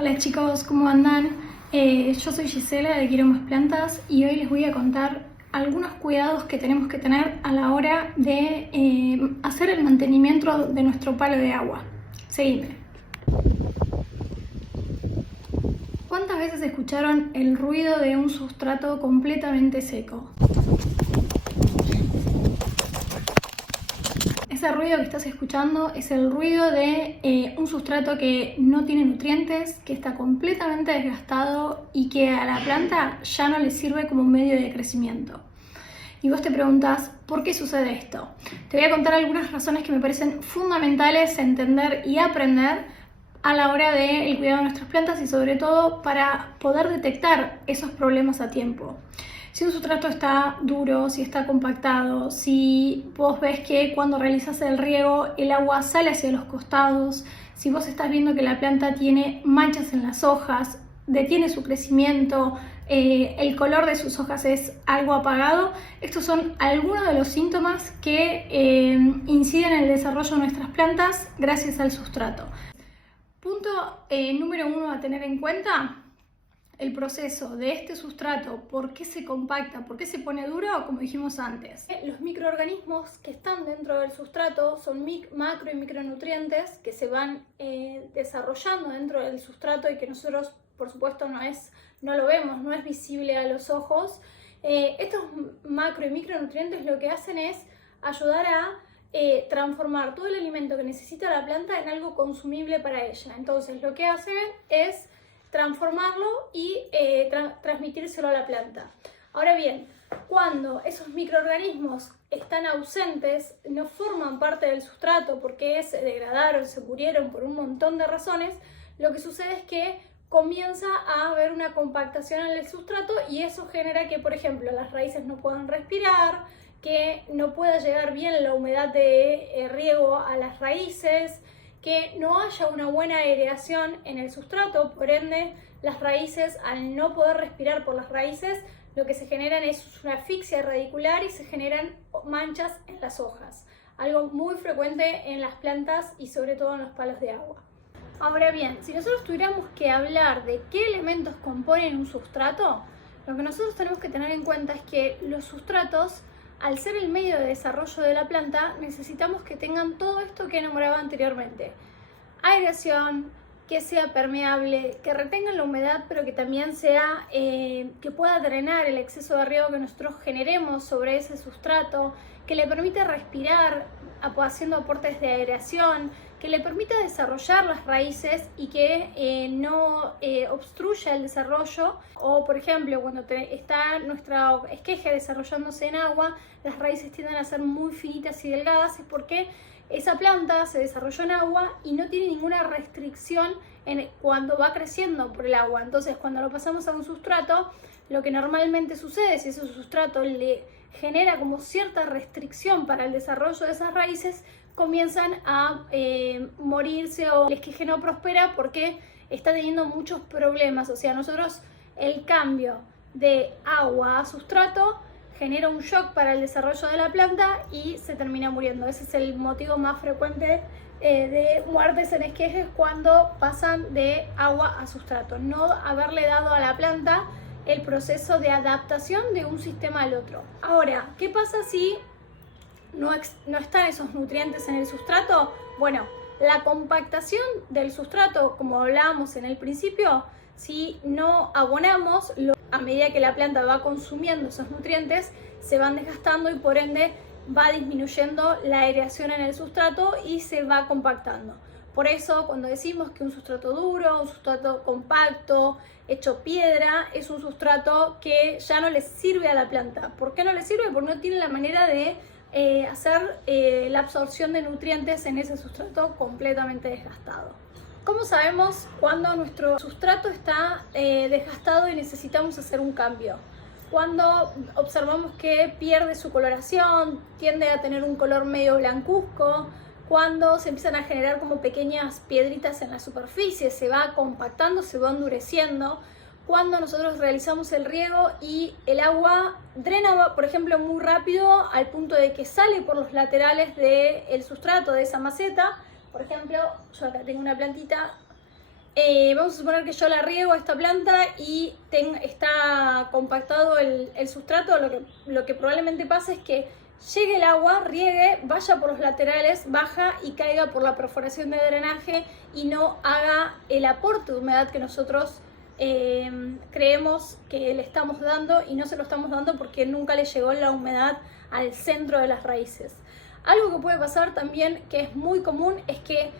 Hola chicos, ¿cómo andan? Yo soy Gisela de Quiero Más Plantas y hoy les voy a contar algunos cuidados que tenemos que tener a la hora de hacer el mantenimiento de nuestro palo de agua. Seguime. ¿Cuántas veces escucharon el ruido de un sustrato completamente seco? Ese ruido que estás escuchando es el ruido de un sustrato que no tiene nutrientes, que está completamente desgastado y que a la planta ya no le sirve como medio de crecimiento. Y vos te preguntás, ¿por qué sucede esto? Te voy a contar algunas razones que me parecen fundamentales entender y aprender a la hora del cuidado de nuestras plantas y sobre todo para poder detectar esos problemas a tiempo. Si un sustrato está duro, si está compactado, si vos ves que cuando realizas el riego el agua sale hacia los costados, si vos estás viendo que la planta tiene manchas en las hojas, detiene su crecimiento, el color de sus hojas es algo apagado, estos son algunos de los síntomas que inciden en el desarrollo de nuestras plantas gracias al sustrato. Punto número 1 a tener en cuenta. El proceso de este sustrato, por qué se compacta, por qué se pone duro, como dijimos antes. Los microorganismos que están dentro del sustrato son macro y micronutrientes que se van desarrollando dentro del sustrato y que nosotros, por supuesto, no lo vemos, no es visible a los ojos. Estos macro y micronutrientes lo que hacen es ayudar a transformar todo el alimento que necesita la planta en algo consumible para ella. Entonces, lo que hacen es transformarlo y transmitírselo a la planta. Ahora bien, cuando esos microorganismos están ausentes, no forman parte del sustrato porque se degradaron, se murieron por un montón de razones, lo que sucede es que comienza a haber una compactación en el sustrato y eso genera que, por ejemplo, las raíces no puedan respirar, que no pueda llegar bien la humedad de riego a las raíces, que no haya una buena aireación en el sustrato, por ende las raíces, al no poder respirar por las raíces, lo que se generan es una asfixia radicular y se generan manchas en las hojas, algo muy frecuente en las plantas y sobre todo en los palos de agua. Ahora bien, si nosotros tuviéramos que hablar de qué elementos componen un sustrato, lo que nosotros tenemos que tener en cuenta es que los sustratos, al ser el medio de desarrollo de la planta, necesitamos que tengan todo esto que enumeraba anteriormente. Aireación, que sea permeable, que retenga la humedad, pero que también sea, que pueda drenar el exceso de riego que nosotros generemos sobre ese sustrato, que le permita respirar haciendo aportes de aireación, que le permita desarrollar las raíces y que no obstruya el desarrollo. O, por ejemplo, cuando está nuestra esqueje desarrollándose en agua, las raíces tienden a ser muy finitas y delgadas, es porque esa planta se desarrolló en agua y no tiene ninguna restricción cuando va creciendo por el agua. Entonces, cuando lo pasamos a un sustrato, lo que normalmente sucede, si ese sustrato le genera como cierta restricción para el desarrollo de esas raíces, comienzan a morirse o el esqueje no prospera porque está teniendo muchos problemas. O sea, nosotros el cambio de agua a sustrato genera un shock para el desarrollo de la planta y se termina muriendo. Ese es el motivo más frecuente de muertes en esquejes cuando pasan de agua a sustrato. No haberle dado a la planta el proceso de adaptación de un sistema al otro. Ahora, ¿qué pasa si no están esos nutrientes en el sustrato? Bueno, la compactación del sustrato, como hablábamos en el principio, si no abonamos, a medida que la planta va consumiendo esos nutrientes, se van desgastando y por ende va disminuyendo la aireación en el sustrato y se va compactando. Por eso, cuando decimos que un sustrato duro, un sustrato compacto, hecho piedra, es un sustrato que ya no le sirve a la planta. ¿Por qué no le sirve? Porque no tiene la manera de hacer la absorción de nutrientes en ese sustrato completamente desgastado. ¿Cómo sabemos cuando nuestro sustrato está desgastado y necesitamos hacer un cambio? Cuando observamos que pierde su coloración, tiende a tener un color medio blancuzco, cuando se empiezan a generar como pequeñas piedritas en la superficie, se va compactando, se va endureciendo, cuando nosotros realizamos el riego y el agua drena, por ejemplo, muy rápido al punto de que sale por los laterales del sustrato de esa maceta. Por ejemplo, yo acá tengo una plantita Vamos a suponer que yo la riego a esta planta y está compactado el sustrato. Lo que probablemente pase es que llegue el agua, riegue, vaya por los laterales, baja y caiga por la perforación de drenaje y no haga el aporte de humedad que nosotros creemos que le estamos dando, y no se lo estamos dando porque nunca le llegó la humedad al centro de las raíces. Algo que puede pasar también, que es muy común, es que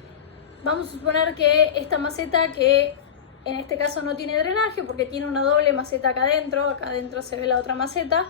vamos a suponer que esta maceta, que en este caso no tiene drenaje porque tiene una doble maceta acá adentro se ve la otra maceta,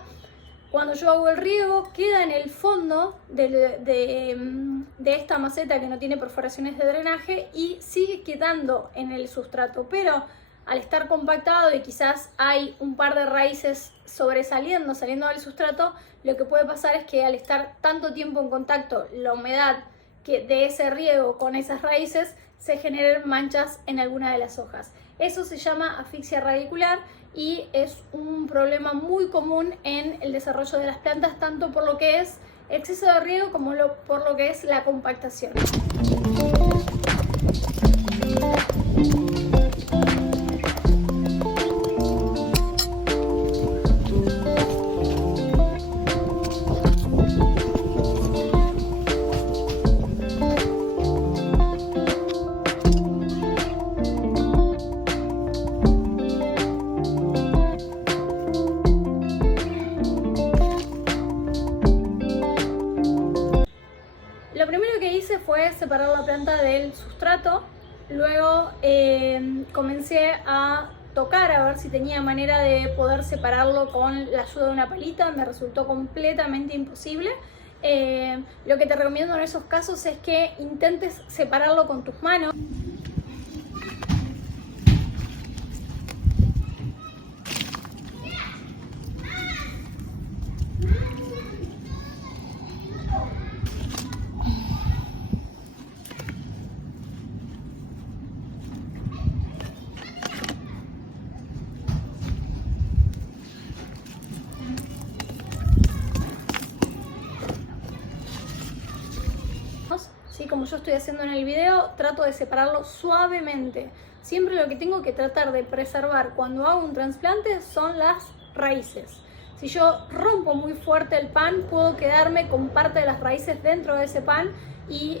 cuando yo hago el riego queda en el fondo de esta maceta que no tiene perforaciones de drenaje y sigue quedando en el sustrato, pero al estar compactado y quizás hay un par de raíces saliendo del sustrato, lo que puede pasar es que al estar tanto tiempo en contacto la humedad de ese riego con esas raíces, se generen manchas en alguna de las hojas. Eso se llama asfixia radicular y es un problema muy común en el desarrollo de las plantas, tanto por lo que es exceso de riego como por lo que es la compactación. Lo primero que hice fue separar la planta del sustrato, luego comencé a tocar a ver si tenía manera de poder separarlo con la ayuda de una palita. Me resultó completamente imposible. Lo que te recomiendo en esos casos es que intentes separarlo con tus manos. ¿Sí? Como yo estoy haciendo en el video, trato de separarlo suavemente. Siempre lo que tengo que tratar de preservar cuando hago un trasplante son las raíces. Si yo rompo muy fuerte el pan, puedo quedarme con parte de las raíces dentro de ese pan y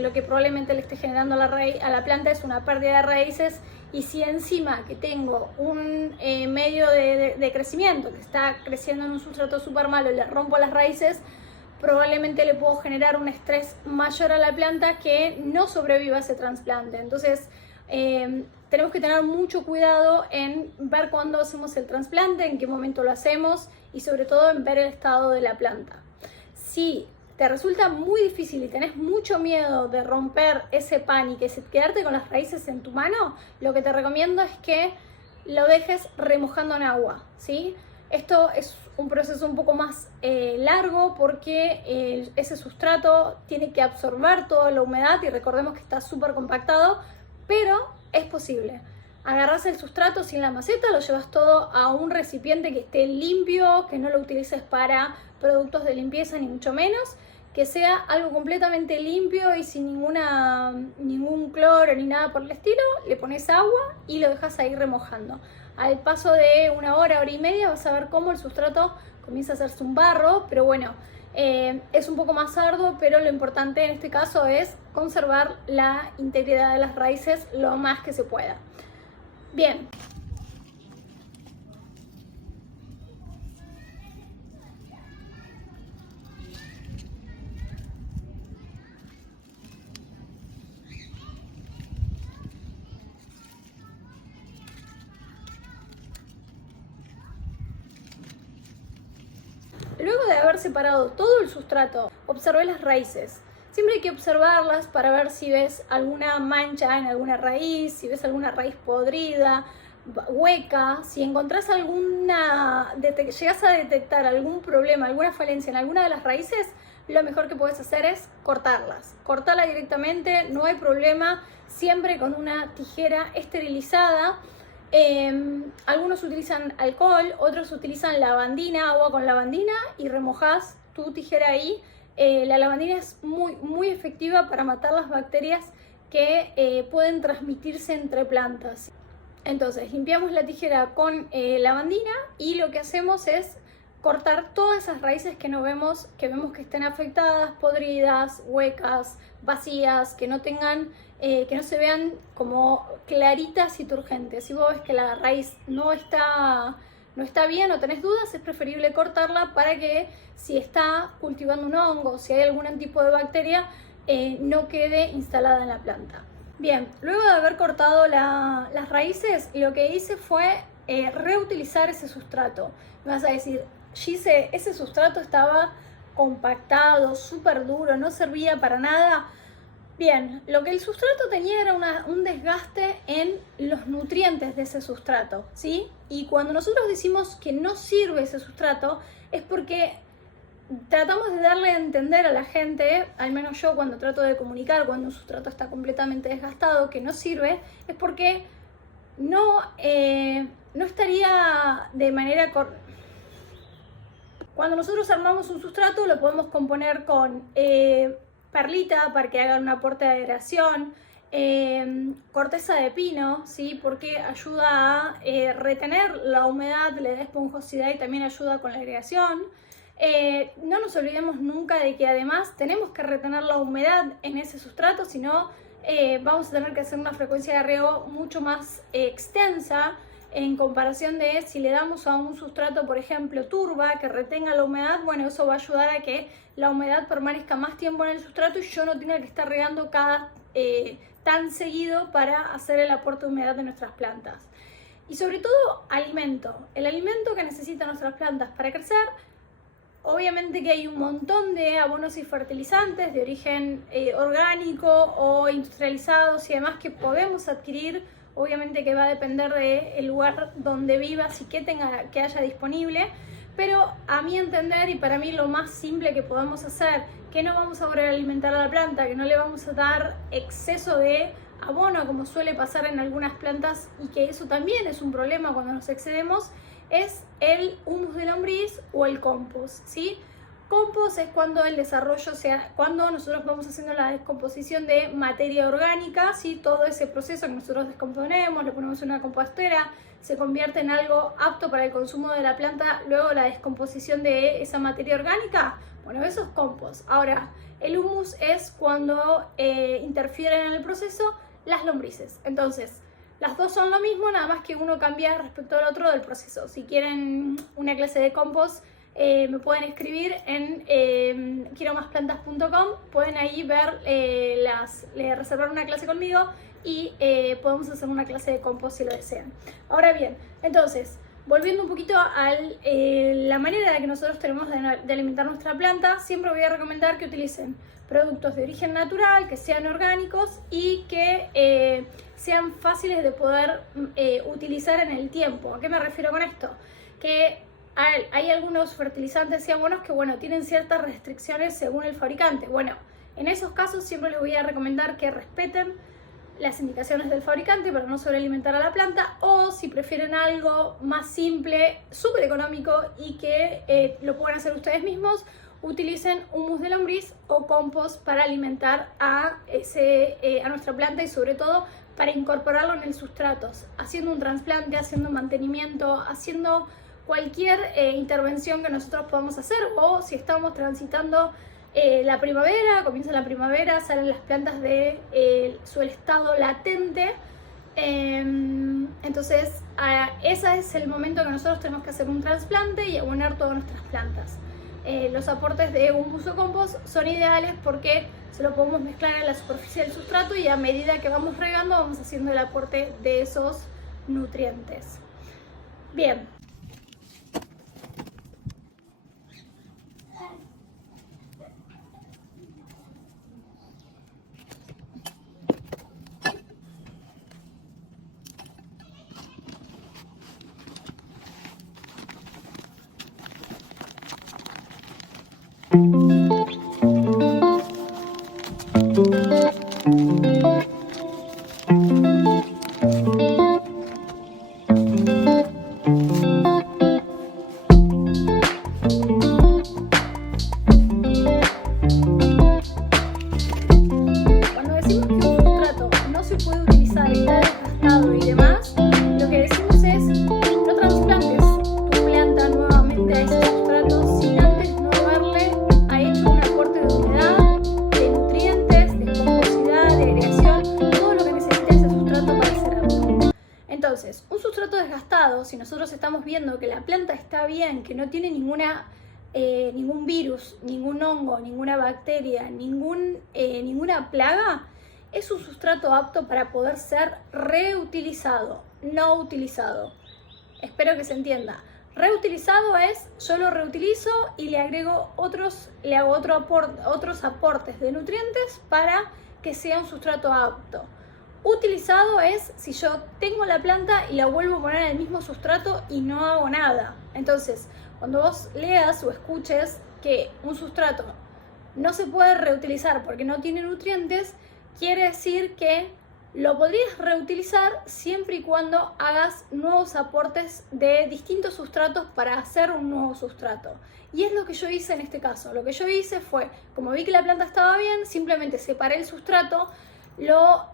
lo que probablemente le esté generando a la planta es una pérdida de raíces. Y si encima que tengo un medio de crecimiento que está creciendo en un sustrato súper malo y le rompo las raíces, probablemente le puedo generar un estrés mayor a la planta que no sobreviva a ese trasplante. Entonces tenemos que tener mucho cuidado en ver cuándo hacemos el trasplante, en qué momento lo hacemos y sobre todo en ver el estado de la planta. Si te resulta muy difícil y tenés mucho miedo de romper ese pan y quedarte con las raíces en tu mano, lo que te recomiendo es que lo dejes remojando en agua, ¿sí? Esto es un proceso un poco más largo porque ese sustrato tiene que absorber toda la humedad y recordemos que está súper compactado, pero es posible. Agarrás el sustrato sin la maceta, lo llevas todo a un recipiente que esté limpio, que no lo utilices para productos de limpieza ni mucho menos, que sea algo completamente limpio y sin ningún cloro ni nada por el estilo. Le pones agua y lo dejas ahí remojando. Al paso de una hora y media vas a ver cómo el sustrato comienza a hacerse un barro, pero bueno, es un poco más arduo, pero lo importante en este caso es conservar la integridad de las raíces lo más que se pueda. Bien. Luego de haber separado todo el sustrato, observé las raíces. Siempre hay que observarlas para ver si ves alguna mancha en alguna raíz, si ves alguna raíz podrida, hueca. Si encontrás llegas a detectar algún problema, alguna falencia en alguna de las raíces, lo mejor que puedes hacer es cortarlas. Cortarla directamente, no hay problema, siempre con una tijera esterilizada. Algunos utilizan alcohol, otros utilizan lavandina, agua con lavandina y remojás tu tijera ahí. La lavandina es muy efectiva para matar las bacterias que pueden transmitirse entre plantas. Entonces limpiamos la tijera con lavandina y lo que hacemos es cortar todas esas raíces que vemos que estén afectadas, podridas, huecas, vacías, que no tengan, que no se vean como claritas y turgentes. Si vos ves que la raíz no está bien o tenés dudas, es preferible cortarla para que si está cultivando un hongo, si hay algún tipo de bacteria, no quede instalada en la planta. Bien, luego de haber cortado las raíces, lo que hice fue reutilizar ese sustrato. Me vas a decir, Gise, ese sustrato estaba compactado, súper duro, no servía para nada. Bien, lo que el sustrato tenía era un desgaste en los nutrientes de ese sustrato, ¿sí? Y cuando nosotros decimos que no sirve ese sustrato, es porque tratamos de darle a entender a la gente, al menos yo cuando trato de comunicar cuando un sustrato está completamente desgastado, que no sirve, es porque no estaría de manera correcta. Cuando nosotros armamos un sustrato lo podemos componer con perlita para que haga un aporte de aireación, corteza de pino, ¿sí? Porque ayuda a retener la humedad, le da esponjosidad y también ayuda con la aireación. No nos olvidemos nunca de que además tenemos que retener la humedad en ese sustrato, si no vamos a tener que hacer una frecuencia de riego mucho más extensa en comparación de si le damos a un sustrato, por ejemplo, turba, que retenga la humedad. Bueno, eso va a ayudar a que la humedad permanezca más tiempo en el sustrato y yo no tenga que estar regando tan seguido para hacer el aporte de humedad de nuestras plantas. Y sobre todo, alimento. El alimento que necesitan nuestras plantas para crecer. Obviamente que hay un montón de abonos y fertilizantes de origen orgánico o industrializados y demás que podemos adquirir. Obviamente que va a depender del lugar donde vivas y que haya disponible, pero a mi entender y para mí lo más simple que podemos hacer, que no vamos a sobrealimentar a la planta, que no le vamos a dar exceso de abono como suele pasar en algunas plantas y que eso también es un problema cuando nos excedemos, es el humus de lombriz o el compost, ¿sí? Compost es cuando el desarrollo, cuando nosotros vamos haciendo la descomposición de materia orgánica, ¿sí? Todo ese proceso que nosotros descomponemos, le ponemos en una compostera, se convierte en algo apto para el consumo de la planta, luego la descomposición de esa materia orgánica, bueno, eso es compost. Ahora, el humus es cuando interfieren en el proceso las lombrices. Entonces, las dos son lo mismo, nada más que uno cambia respecto al otro del proceso. Si quieren una clase de compost, me pueden escribir en quieromasplantas.com, pueden ahí ver, reservar una clase conmigo y podemos hacer una clase de compost si lo desean. Ahora bien, entonces, volviendo un poquito a la manera en la que nosotros tenemos de alimentar nuestra planta, siempre voy a recomendar que utilicen productos de origen natural, que sean orgánicos y que sean fáciles de poder utilizar en el tiempo. ¿A qué me refiero con esto? Que hay algunos fertilizantes y abonos que, bueno, tienen ciertas restricciones según el fabricante. Bueno, en esos casos siempre les voy a recomendar que respeten las indicaciones del fabricante para no sobrealimentar a la planta, o si prefieren algo más simple, súper económico y que lo puedan hacer ustedes mismos, utilicen humus de lombriz o compost para alimentar a nuestra planta y sobre todo para incorporarlo en el sustrato, haciendo un trasplante, haciendo un mantenimiento, haciendo cualquier intervención que nosotros podamos hacer, o si estamos transitando la primavera, comienza la primavera, salen las plantas de su estado latente, entonces ese es el momento que nosotros tenemos que hacer un trasplante y abonar todas nuestras plantas. Los aportes de humus o compost son ideales porque se lo podemos mezclar en la superficie del sustrato y a medida que vamos regando vamos haciendo el aporte de esos nutrientes. Bien. Entonces, un sustrato desgastado, si nosotros estamos viendo que la planta está bien, que no tiene ningún virus, ningún hongo, ninguna bacteria, ninguna plaga, es un sustrato apto para poder ser reutilizado, no utilizado. Espero que se entienda. Reutilizado es, yo lo reutilizo y le agrego otros aportes de nutrientes para que sea un sustrato apto. Utilizado es si yo tengo la planta y la vuelvo a poner en el mismo sustrato y no hago nada. Entonces, cuando vos leas o escuches que un sustrato no se puede reutilizar porque no tiene nutrientes, quiere decir que lo podrías reutilizar siempre y cuando hagas nuevos aportes de distintos sustratos para hacer un nuevo sustrato. Y es lo que yo hice en este caso. Lo que yo hice fue, como vi que la planta estaba bien, simplemente separé el sustrato, lo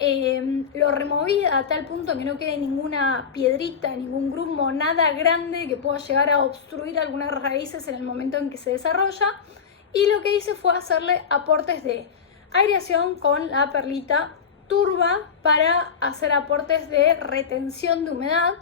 removí a tal punto que no quede ninguna piedrita, ningún grumo, nada grande que pueda llegar a obstruir algunas raíces en el momento en que se desarrolla. Y lo que hice fue hacerle aportes de aireación con la perlita turba para hacer aportes de retención de humedad,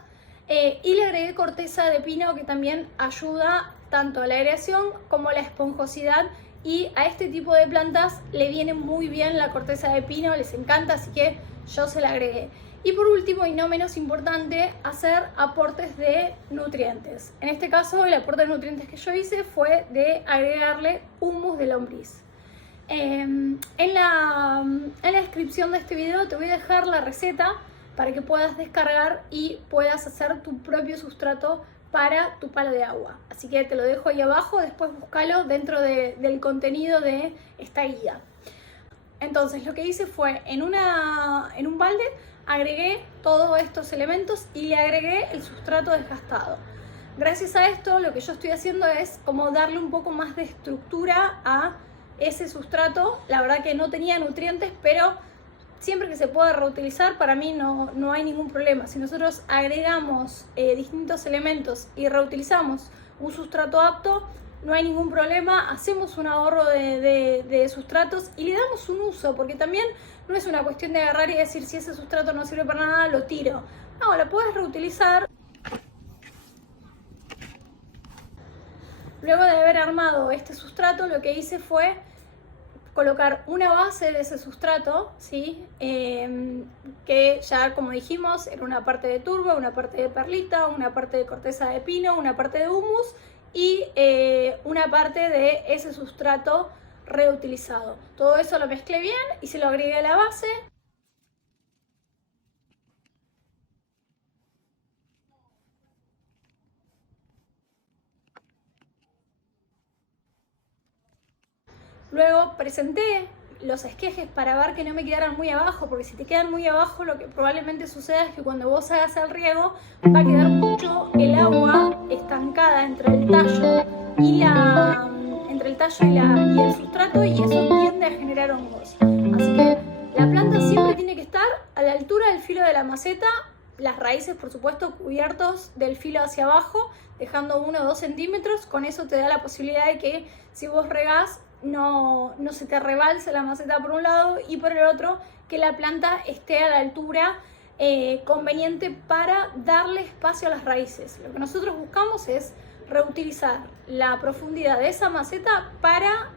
y le agregué corteza de pino que también ayuda tanto a la aireación como a la esponjosidad, y a este tipo de plantas le viene muy bien la corteza de pino, les encanta, así que yo se la agregué. Y por último y no menos importante, hacer aportes de nutrientes. En este caso el aporte de nutrientes que yo hice fue de agregarle humus de lombriz. En la descripción de este video te voy a dejar la receta para que puedas descargar y puedas hacer tu propio sustrato para tu palo de agua. Así que te lo dejo ahí abajo, después búscalo dentro del contenido de esta guía. Entonces lo que hice fue en un balde agregué todos estos elementos y le agregué el sustrato desgastado. Gracias a esto lo que yo estoy haciendo es como darle un poco más de estructura a ese sustrato. La verdad que no tenía nutrientes, pero siempre que se pueda reutilizar, para mí no hay ningún problema. Si nosotros agregamos distintos elementos y reutilizamos un sustrato apto, no hay ningún problema, hacemos un ahorro de sustratos y le damos un uso, porque también no es una cuestión de agarrar y decir si ese sustrato no sirve para nada, lo tiro. No, lo puedes reutilizar. Luego de haber armado este sustrato, lo que hice fue colocar una base de ese sustrato, ¿sí? Que ya como dijimos era una parte de turba, una parte de perlita, una parte de corteza de pino, una parte de humus y una parte de ese sustrato reutilizado. Todo eso lo mezclé bien y se lo agregué a la base. Luego presenté los esquejes para ver que no me quedaran muy abajo, porque si te quedan muy abajo lo que probablemente suceda es que cuando vos hagas el riego va a quedar mucho el agua estancada entre el tallo y el sustrato, y eso tiende a generar hongos. Así que la planta siempre tiene que estar a la altura del filo de la maceta, las raíces por supuesto cubiertos del filo hacia abajo, dejando 1 o 2 centímetros. Con eso te da la posibilidad de que si vos regás no se te rebalse la maceta por un lado, y por el otro que la planta esté a la altura conveniente para darle espacio a las raíces. Lo que nosotros buscamos es reutilizar la profundidad de esa maceta para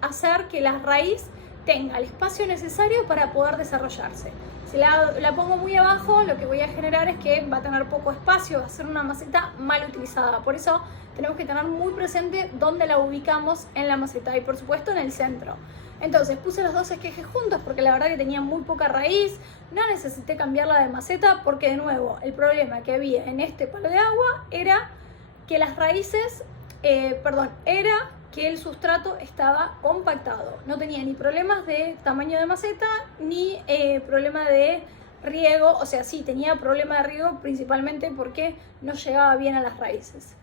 hacer que la raíz tenga el espacio necesario para poder desarrollarse. Si la pongo muy abajo, lo que voy a generar es que va a tener poco espacio, va a ser una maceta mal utilizada. Por eso tenemos que tener muy presente dónde la ubicamos en la maceta y por supuesto en el centro. Entonces puse los dos esquejes juntos porque la verdad que tenía muy poca raíz, no necesité cambiarla de maceta porque de nuevo el problema que había en este palo de agua era que las raíces, era que el sustrato estaba compactado. No tenía ni problemas de tamaño de maceta ni problema de riego, o sea, sí tenía problema de riego principalmente porque no llegaba bien a las raíces.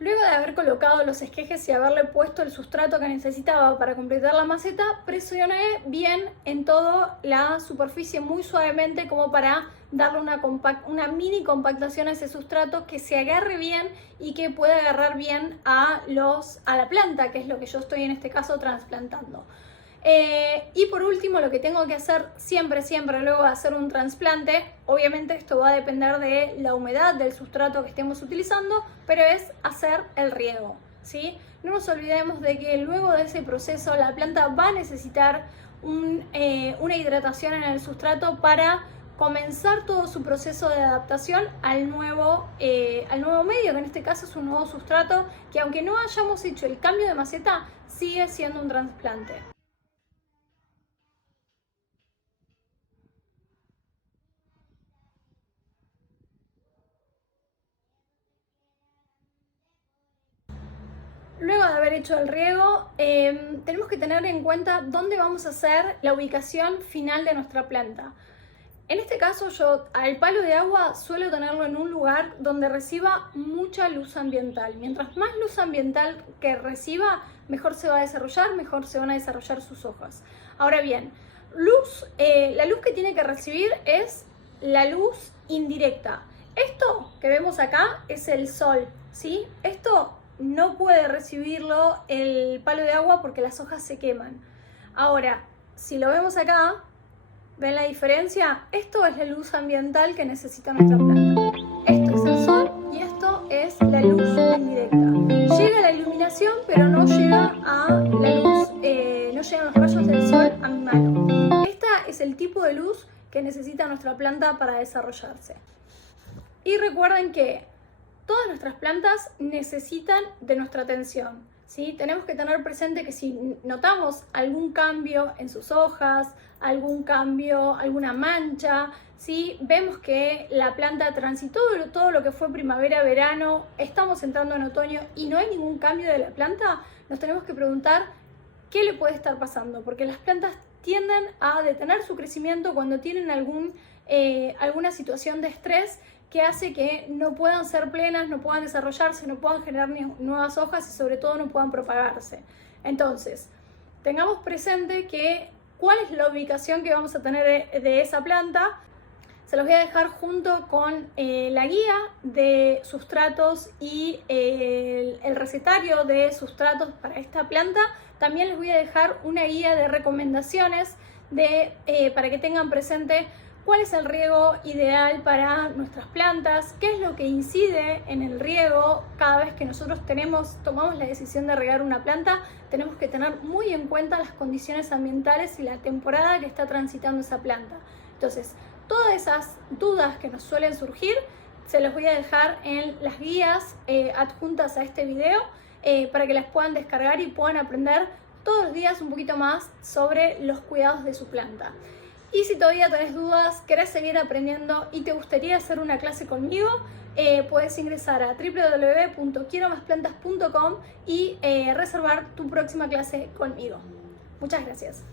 Luego de haber haber colocado los esquejes y haberle puesto el sustrato que necesitaba para completar la maceta, presioné bien en toda la superficie muy suavemente como para darle una mini compactación a ese sustrato, que se agarre bien y que pueda agarrar bien a la planta, que es lo que yo estoy en este caso trasplantando. Y por último, lo que tengo que hacer siempre luego de hacer un trasplante, obviamente esto va a depender de la humedad del sustrato que estemos utilizando, pero es hacer el riego, ¿sí? No nos olvidemos de que luego de ese proceso la planta va a necesitar una hidratación en el sustrato para comenzar todo su proceso de adaptación al nuevo medio, que en este caso es un nuevo sustrato, que aunque no hayamos hecho el cambio de maceta, sigue siendo un trasplante. Luego de haber hecho el riego, tenemos que tener en cuenta dónde vamos a hacer la ubicación final de nuestra planta. En este caso, yo al palo de agua suelo tenerlo en un lugar donde reciba mucha luz ambiental. Mientras más luz ambiental que reciba, mejor se va a desarrollar, mejor se van a desarrollar sus hojas. Ahora bien, la luz que tiene que recibir es la luz indirecta. Esto que vemos acá es el sol, ¿sí? Esto no puede recibirlo el palo de agua porque las hojas se queman. Ahora, si lo vemos acá, ¿ven la diferencia? Esto es la luz ambiental que necesita nuestra planta. Esto es el sol y esto es la luz indirecta. Llega la iluminación, pero no llega a la luz, no llegan los rayos del sol a mi mano. Este es el tipo de luz que necesita nuestra planta para desarrollarse. Y recuerden que todas nuestras plantas necesitan de nuestra atención, ¿sí? Tenemos que tener presente que si notamos algún cambio en sus hojas, algún cambio, alguna mancha, ¿sí? Vemos que la planta transitó todo lo que fue primavera, verano, estamos entrando en otoño y no hay ningún cambio de la planta, nos tenemos que preguntar qué le puede estar pasando, porque las plantas tienden a detener su crecimiento cuando tienen alguna situación de estrés que hace que no puedan ser plenas, no puedan desarrollarse, no puedan generar nuevas hojas y sobre todo no puedan propagarse. Entonces, tengamos presente cuál es la ubicación que vamos a tener de esa planta. Se los voy a dejar junto con la guía de sustratos y el recetario de sustratos para esta planta. También les voy a dejar una guía de recomendaciones para que tengan presente cuál es el riego ideal para nuestras plantas, qué es lo que incide en el riego. Cada vez que nosotros tomamos la decisión de regar una planta, tenemos que tener muy en cuenta las condiciones ambientales y la temporada que está transitando esa planta. Entonces, todas esas dudas que nos suelen surgir, se los voy a dejar en las guías adjuntas a este video para que las puedan descargar y puedan aprender todos los días un poquito más sobre los cuidados de su planta. Y si todavía tenés dudas, querés seguir aprendiendo y te gustaría hacer una clase conmigo, puedes ingresar a www.quieromasplantas.com y reservar tu próxima clase conmigo. Muchas gracias.